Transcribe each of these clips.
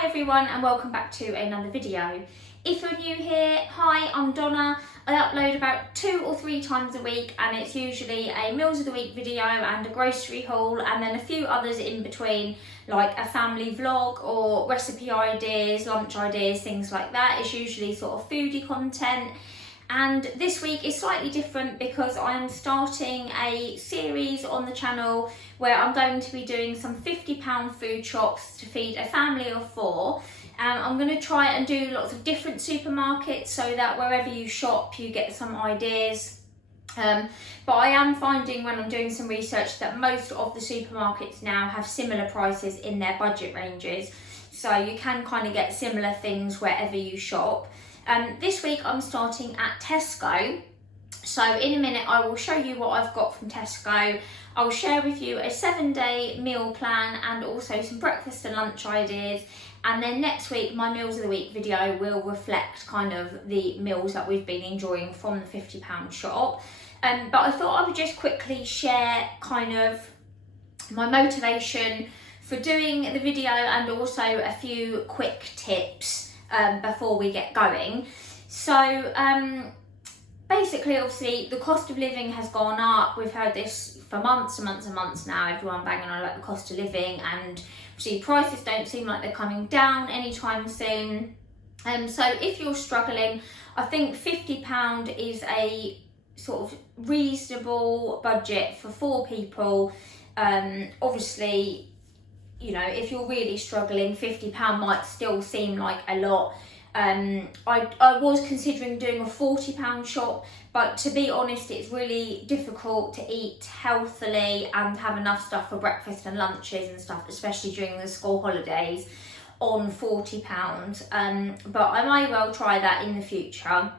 Hi everyone and welcome back to another video. If you're new here, hi, I'm Donna. I upload about 2 or 3 times a week and it's usually a meals of the week video and a grocery haul and then a few others in between, like a family vlog or recipe ideas, lunch ideas, things like that. It's usually sort of foodie content. And this week is slightly different because I'm starting a series on the channel where I'm going to be doing some £50 food shops to feed a family of 4. I'm going to try and do lots of different supermarkets so that wherever you shop you get some ideas. But I am finding when I'm doing some research that most of the supermarkets now have similar prices in their budget ranges. So you can kind of get similar things wherever you shop. This week I'm starting at Tesco, so in a minute I will show you what I've got from Tesco. I'll share with you a 7-day meal plan and also some breakfast and lunch ideas, and then next week my meals of the week video will reflect kind of the meals that we've been enjoying from the £50 shop. But I thought I would just quickly share kind of my motivation for doing the video and also a few quick tips before we get going. So basically, obviously the cost of living has gone up. We've heard this for months and months and months now, everyone banging on about the cost of living, and obviously prices don't seem like they're coming down anytime soon. So if you're struggling, I think £50 is a sort of reasonable budget for 4 people. Obviously, you know, if you're really struggling, £50 might still seem like a lot. I was considering doing a £40 shop, but to be honest, it's really difficult to eat healthily and have enough stuff for breakfast and lunches and stuff, especially during the school holidays, on £40. But I may well try that in the future.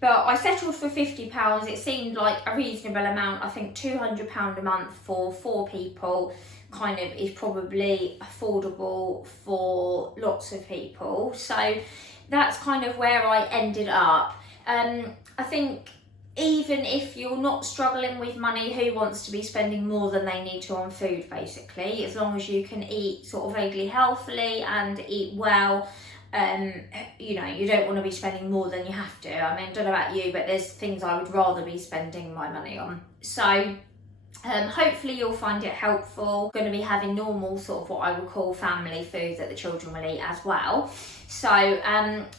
But I settled for £50. It seemed like a reasonable amount. I think £200 a month for 4 people kind of is probably affordable for lots of people. So that's kind of where I ended up. I think even if you're not struggling with money, who wants to be spending more than they need to on food, basically? As long as you can eat sort of vaguely healthily and eat well, you know, you don't want to be spending more than you have to. I mean, I don't know about you, but there's things I would rather be spending my money on. So hopefully you'll find it helpful. I'm going to be having normal sort of what I would call family foods that the children will eat as well. So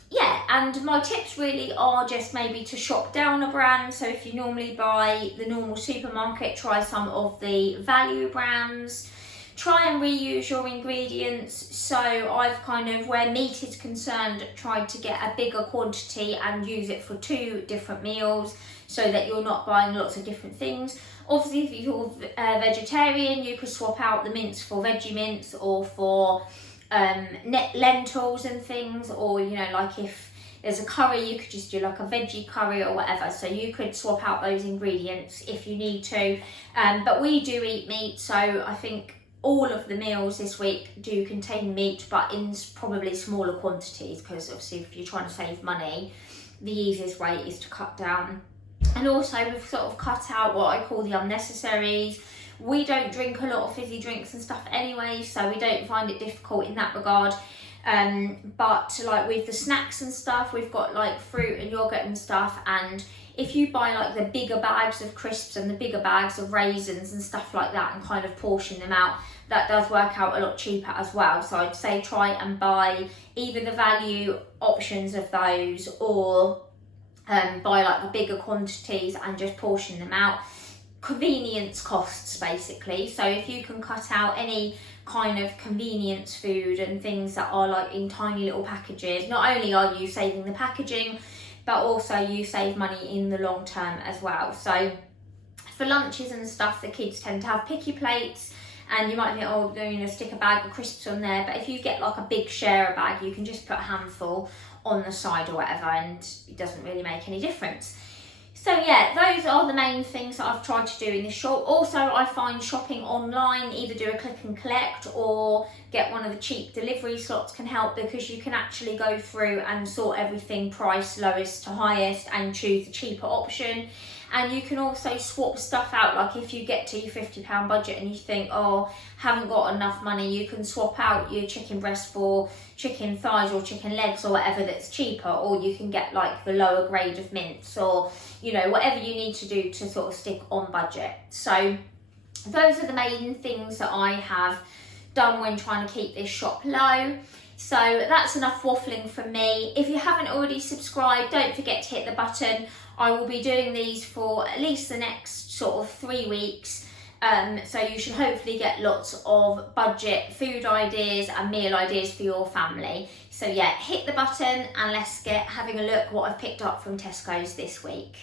yeah, and my tips really are just maybe to shop down a brand. So if you normally buy the normal supermarket, try some of the value brands. Try and reuse your ingredients. So I've kind of, where meat is concerned, tried to get a bigger quantity and use it for 2 different meals so that you're not buying lots of different things. Obviously, if you're vegetarian, you could swap out the mince for veggie mince or for lentils and things, or, you know, like if there's a curry, you could just do like a veggie curry or whatever. So you could swap out those ingredients if you need to. But we do eat meat, so I think all of the meals this week do contain meat, but in probably smaller quantities, because obviously if you're trying to save money, the easiest way is to cut down. And also we've sort of cut out what I call the unnecessaries. We don't drink a lot of fizzy drinks and stuff anyway, so we don't find it difficult in that regard. But like with the snacks and stuff, we've got like fruit and yogurt and stuff, and if you buy like the bigger bags of crisps and the bigger bags of raisins and stuff like that and kind of portion them out, that does work out a lot cheaper as well. So I'd say try and buy either the value options of those or buy like the bigger quantities and just portion them out. Convenience costs, basically. So if you can cut out any kind of convenience food and things that are like in tiny little packages, not only are you saving the packaging, but also you save money in the long term as well. So for lunches and stuff, the kids tend to have picky plates, and you might think, oh, they're going to stick a bag of crisps on there, but if you get like a big share bag, you can just put a handful on the side or whatever, and it doesn't really make any difference. So yeah, those are the main things that I've tried to do in this shop. Also, I find shopping online, either do a click and collect or get one of the cheap delivery slots, can help, because you can actually go through and sort everything price lowest to highest and choose the cheaper option. And you can also swap stuff out, like if you get to your £50 budget and you think, oh, haven't got enough money, you can swap out your chicken breast for chicken thighs or chicken legs or whatever that's cheaper, or you can get like the lower grade of mince, or you know, whatever you need to do to sort of stick on budget. So those are the main things that I have done when trying to keep this shop low. So that's enough waffling from me. If you haven't already subscribed, don't forget to hit the button. I will be doing these for at least the next sort of 3 weeks. So you should hopefully get lots of budget food ideas and meal ideas for your family. So yeah, hit the button and let's get having a look what I've picked up from Tesco's this week.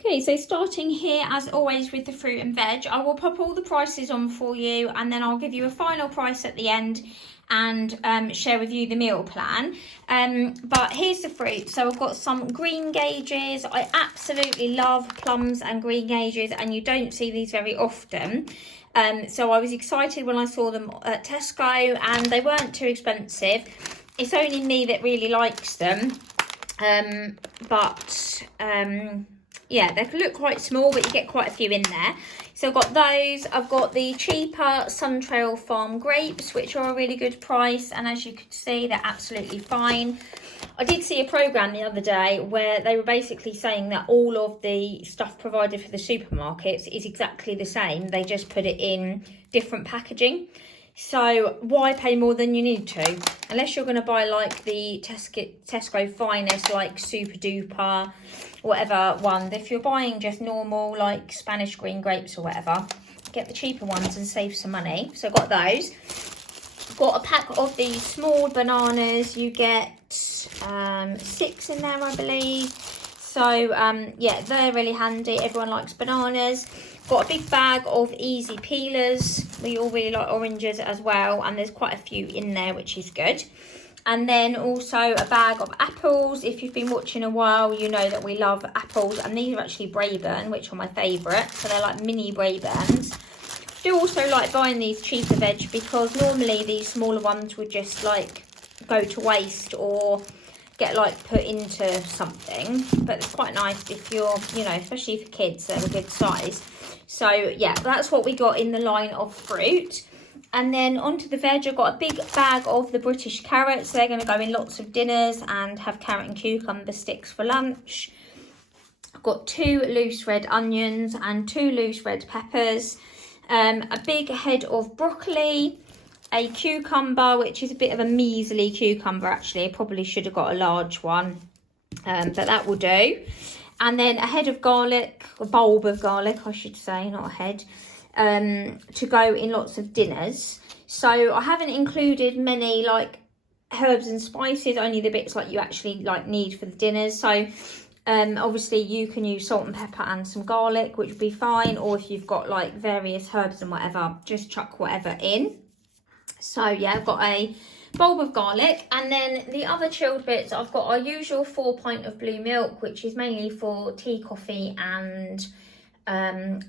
Okay, so starting here as always with the fruit and veg, I will pop all the prices on for you and then I'll give you a final price at the end and share with you the meal plan. But here's the fruit. So I've got some green gages. I absolutely love plums and green gages, and you don't see these very often. So I was excited when I saw them at Tesco, and they weren't too expensive. It's only me that really likes them. Yeah, they can look quite small, but you get quite a few in there. So I've got those. I've got the cheaper Suntrail Farm grapes, which are a really good price. And as you could see, they're absolutely fine. I did see a programme the other day where they were basically saying that all of the stuff provided for the supermarkets is exactly the same. They just put it in different packaging. So why pay more than you need to? Unless you're going to buy like the Tesco Finest, like Super Duper, whatever one. If you're buying just normal like Spanish green grapes or whatever, get the cheaper ones and save some money. So I've got those. Got a pack of these small bananas. You get 6 in there, I believe. So yeah, they're really handy. Everyone likes bananas. Got a big bag of easy peelers. We all really like oranges as well, and there's quite a few in there, which is good. And then also a bag of apples. If you've been watching a while, you know that we love apples, and these are actually Braeburn, which are my favourite. So they're like mini Braeburns. I do also like buying these cheaper veg, because normally these smaller ones would just like go to waste or get like put into something, but it's quite nice if you're, you know, especially for kids, they're a good size. So yeah, that's what we got in the line of fruit. And then onto the veg, I've got a big bag of the British carrots. They're going to go in lots of dinners and have carrot and cucumber sticks for lunch. I've got 2 loose red onions and 2 loose red peppers, a big head of broccoli, a cucumber, which is a bit of a measly cucumber actually. I probably should have got a large one, but that will do. And then a head of garlic, a bulb of garlic I should say, not a head, to go in lots of dinners. So I haven't included many like herbs and spices, only the bits like you actually like need for the dinners. So obviously you can use salt and pepper and some garlic, which would be fine, or if you've got like various herbs and whatever, just chuck whatever in. So yeah, I've got a bulb of garlic, and then the other chilled bits, I've got our usual 4 pint of blue milk, which is mainly for tea, coffee and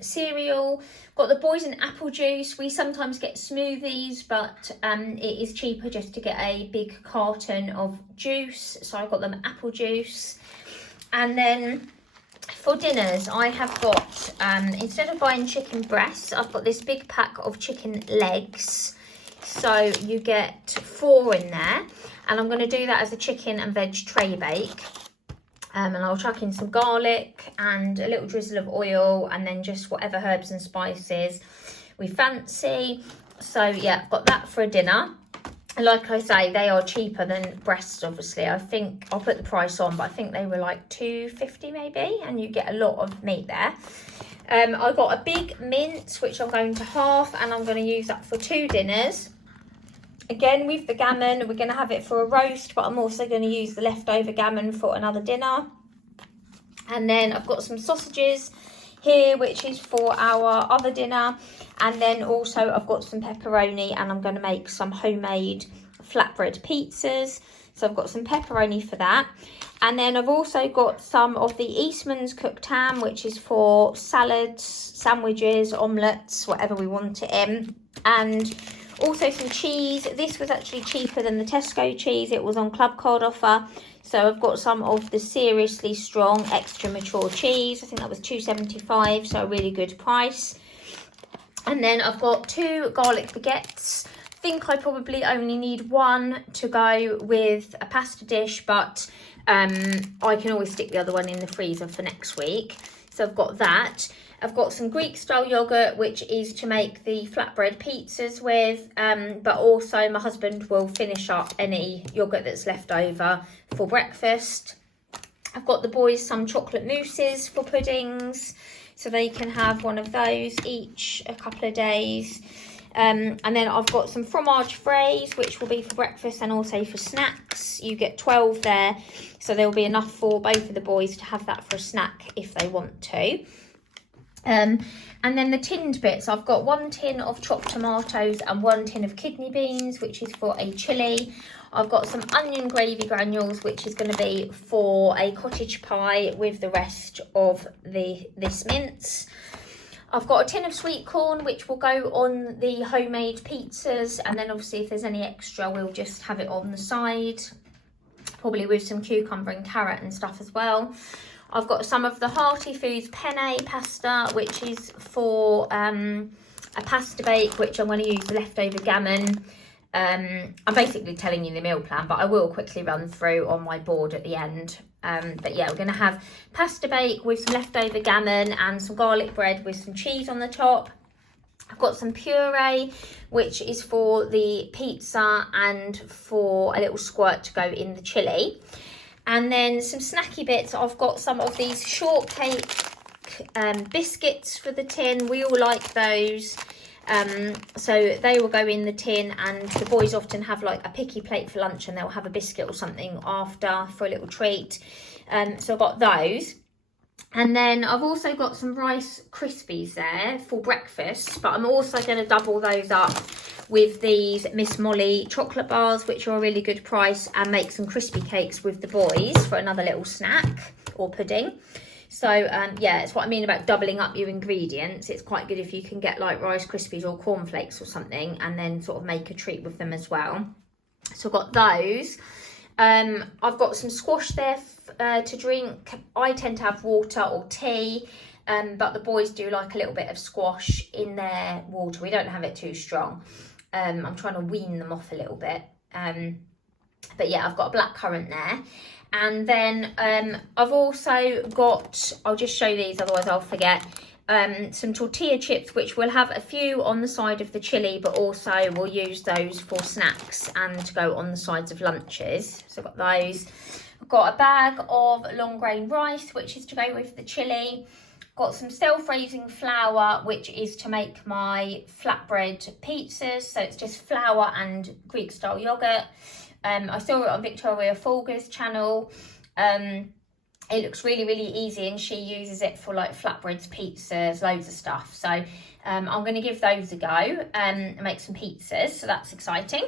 cereal. Got the boys in apple juice. We sometimes get smoothies, but it is cheaper just to get a big carton of juice, so I've got them apple juice. And then for dinners, I have got, instead of buying chicken breasts, I've got this big pack of chicken legs. So you get 4 in there, and I'm going to do that as a chicken and veg tray bake. And I'll chuck in some garlic and a little drizzle of oil, and then just whatever herbs and spices we fancy. So yeah, I've got that for a dinner. And like I say, they are cheaper than breasts, obviously. I think I'll put the price on, but I think they were like £2.50 maybe, and you get a lot of meat there. I've got a big mince, which I'm going to half, and I'm going to use that for 2 dinners. Again, with the gammon, we're going to have it for a roast, but I'm also going to use the leftover gammon for another dinner. And then I've got some sausages here, which is for our other dinner. And then also I've got some pepperoni, and I'm going to make some homemade flatbread pizzas. So I've got some pepperoni for that. And then I've also got some of the Eastman's cooked ham, which is for salads, sandwiches, omelettes, whatever we want it in. And also some cheese. This was actually cheaper than the Tesco cheese. It was on club card offer. So I've got some of the Seriously Strong extra mature cheese. I think that was £2.75, so a really good price. And then I've got 2 garlic baguettes. I think I probably only need 1 to go with a pasta dish, but I can always stick the other one in the freezer for next week. So I've got that. I've got some Greek style yogurt, which is to make the flatbread pizzas with, but also my husband will finish up any yogurt that's left over for breakfast. I've got the boys some chocolate mousses for puddings, so they can have one of those each a couple of days. And then I've got some fromage fraise, which will be for breakfast and also for snacks. You get 12 there, so there will be enough for both of the boys to have that for a snack if they want to. And then the tinned bits, I've got 1 tin of chopped tomatoes and 1 tin of kidney beans, which is for a chilli. I've got some onion gravy granules, which is going to be for a cottage pie with the rest of this mince. I've got a tin of sweet corn, which will go on the homemade pizzas, and then obviously if there's any extra, we'll just have it on the side, probably with some cucumber and carrot and stuff as well. I've got some of the Hearty Foods penne pasta, which is for a pasta bake, which I'm going to use the leftover gammon. I'm basically telling you the meal plan, but I will quickly run through on my board at the end. But yeah, we're going to have pasta bake with some leftover gammon and some garlic bread with some cheese on the top. I've got some puree, which is for the pizza and for a little squirt to go in the chilli. And then some snacky bits. I've got some of these shortcake biscuits for the tin. We all like those. So they will go in the tin, and the boys often have like a picky plate for lunch and they'll have a biscuit or something after for a little treat. So I've got those. And then I've also got some Rice Krispies there for breakfast, but I'm also going to double those up with these Miss Molly chocolate bars, which are a really good price, and make some crispy cakes with the boys for another little snack or pudding. So yeah, it's what I mean about doubling up your ingredients. It's quite good if you can get like Rice Krispies or cornflakes or something, and then sort of make a treat with them as well. So I've got those. I've got some squash there to drink. I tend to have water or tea, but the boys do like a little bit of squash in their water. We don't have it too strong. I'm trying to wean them off a little bit. But yeah, I've got a blackcurrant there. And then I've also got, I'll just show these, otherwise I'll forget, some tortilla chips, which will have a few on the side of the chili, but also we'll use those for snacks and to go on the sides of lunches. So I've got those. I've got a bag of long grain rice, which is to go with the chili. Got some self-raising flour, which is to make my flatbread pizzas. So it's just flour and Greek style yogurt. I saw it on Victoria Folger's channel. It looks really, really easy, and she uses it for like flatbreads, pizzas, loads of stuff. So I'm going to give those a go and make some pizzas. So that's exciting.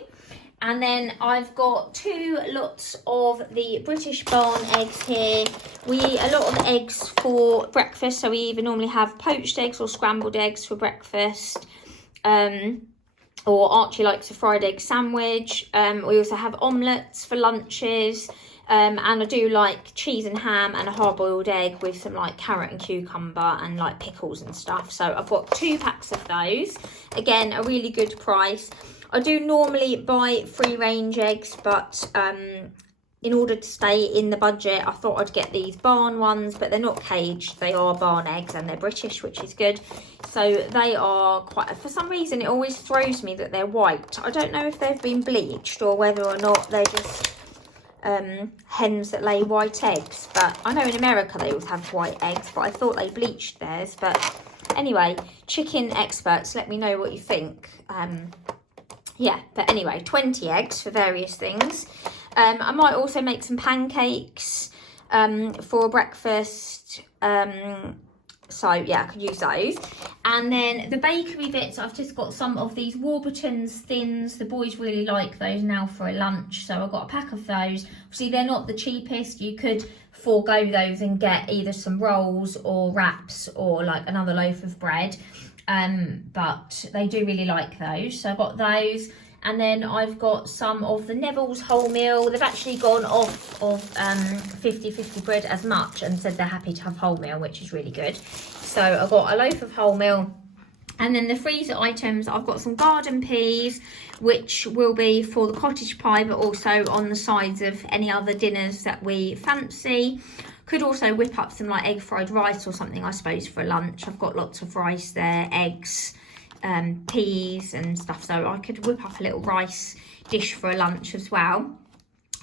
And then I've got 2 lots of the British barn eggs here. We eat a lot of eggs for breakfast, so we either normally have poached eggs or scrambled eggs for breakfast. Or Archie likes a fried egg sandwich. We also have omelettes for lunches. And I do like cheese and ham and a hard-boiled egg with some like carrot and cucumber and like pickles and stuff. So I've got 2 packs of those. Again, a really good price. I do normally buy free-range eggs, but in order to stay in the budget, I thought I'd get these barn ones, but they're not caged. They are barn eggs and they're British, which is good. So they are quite, for some reason, it always throws me that they're white. I don't know if they've been bleached or whether or not they're just hens that lay white eggs. But I know in America they always have white eggs, but I thought they bleached theirs. But anyway, chicken experts, let me know what you think. Yeah, but anyway, 20 eggs for various things. I might also make some pancakes for breakfast. So yeah, I could use those. And then the bakery bits, I've just got some of these Warburton's thins. The boys really like those now for a lunch, so I've got a pack of those. Obviously, they're not the cheapest. You could forego those and get either some rolls or wraps or like another loaf of bread. But they do really like those, so I've got those. And then I've got some of the Neville's wholemeal. They've actually gone off of 50/50 bread as much and said they're happy to have wholemeal, which is really good. So I've got a loaf of wholemeal. And then the freezer items, I've got some garden peas, which will be for the cottage pie, but also on the sides of any other dinners that we fancy. Could also whip up some like egg fried rice or something, I suppose, for lunch. I've got lots of rice there, eggs, peas and stuff. So I could whip up a little rice dish for a lunch as well.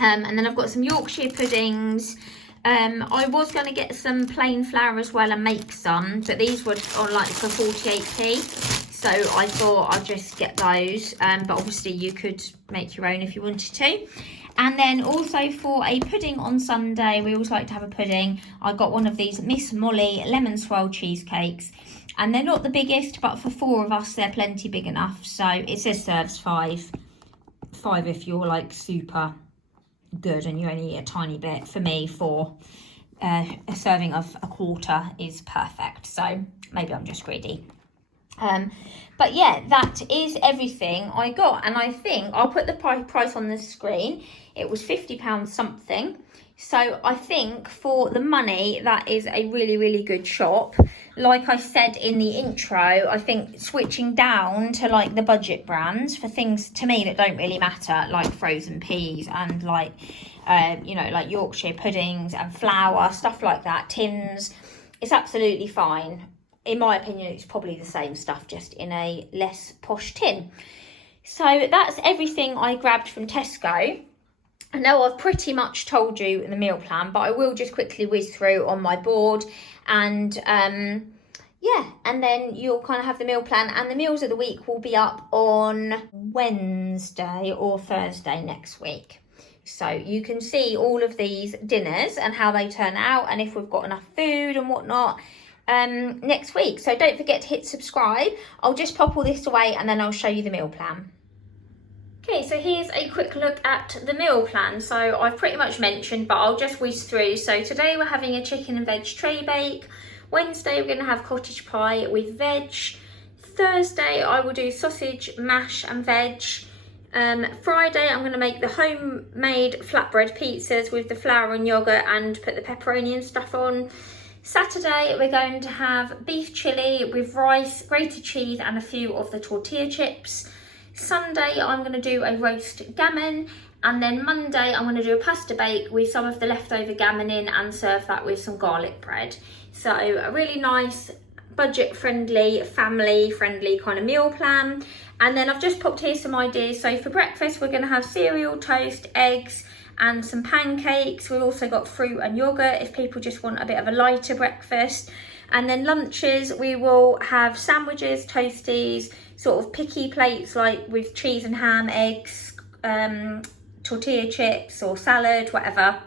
And then I've got some Yorkshire puddings. I was going to get some plain flour as well and make some, but these were on like for 48p. So I thought I'd just get those. But obviously you could make your own if you wanted to. And then also for a pudding on Sunday, we always like to have a pudding. I got one of these Miss Molly lemon swirl cheesecakes. And they're not the biggest, but for 4 of us, they're plenty big enough. So it says serves 5. 5 if you're like super good and you only eat a tiny bit. For me, 4. A serving of a quarter is perfect. So maybe I'm just greedy. But yeah, that is everything I got. And I think I'll put the price on the screen. It was £50 something. So I think for the money, that is a really, really good shop. Like I said in the intro, I think switching down to like the budget brands for things to me that don't really matter, like frozen peas and like, you know, like Yorkshire puddings and flour, stuff like that, tins, it's absolutely fine. In my opinion, it's probably the same stuff, just in a less posh tin. So that's everything I grabbed from Tesco. I know I've pretty much told you in the meal plan, but I will just quickly whiz through on my board and yeah, and then you'll kind of have the meal plan, and the meals of the week will be up on Wednesday or Thursday next week. So you can see all of these dinners and how they turn out and if we've got enough food and whatnot next week. So don't forget to hit subscribe. I'll just pop all this away and then I'll show you the meal plan. Okay, so here's a quick look at the meal plan. So I've pretty much mentioned, but I'll just whiz through. So today we're having a chicken and veg tray bake. Wednesday we're going to have cottage pie with veg. Thursday I will do sausage, mash and veg. Friday I'm going to make the homemade flatbread pizzas with the flour and yogurt and put the pepperoni and stuff on. Saturday we're going to have beef chilli with rice, grated cheese and a few of the tortilla chips. Sunday I'm going to do a roast gammon, and then Monday I'm going to do a pasta bake with some of the leftover gammon in and serve that with some garlic bread. So a really nice budget friendly, family friendly kind of meal plan. And then I've just popped here some ideas. So for breakfast we're going to have cereal, toast, eggs and some pancakes. We've also got fruit and yogurt if people just want a bit of a lighter breakfast. And then lunches we will have sandwiches, toasties, sort of picky plates like with cheese and ham, eggs, tortilla chips or salad, whatever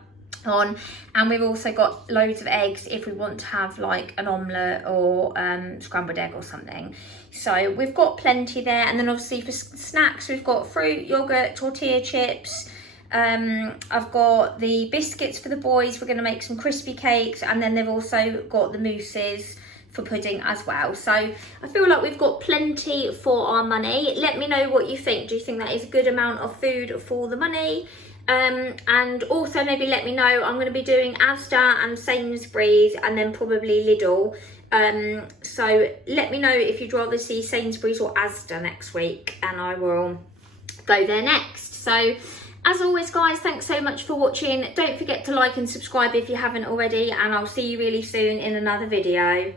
on. And we've also got loads of eggs if we want to have like an omelette or scrambled egg or something. So we've got plenty there. And then obviously for snacks we've got fruit, yogurt, tortilla chips. I've got the biscuits for the boys. We're going to make some crispy cakes, and then they've also got the mousses for pudding as well. So I feel like we've got plenty for our money. Let me know what you think. Do you think that is a good amount of food for the money? And also maybe let me know. I'm going to be doing Asda and Sainsbury's and then probably Lidl. So let me know if you'd rather see Sainsbury's or Asda next week, and I will go there next. So as always guys, thanks so much for watching. Don't forget to like and subscribe if you haven't already, and I'll see you really soon in another video.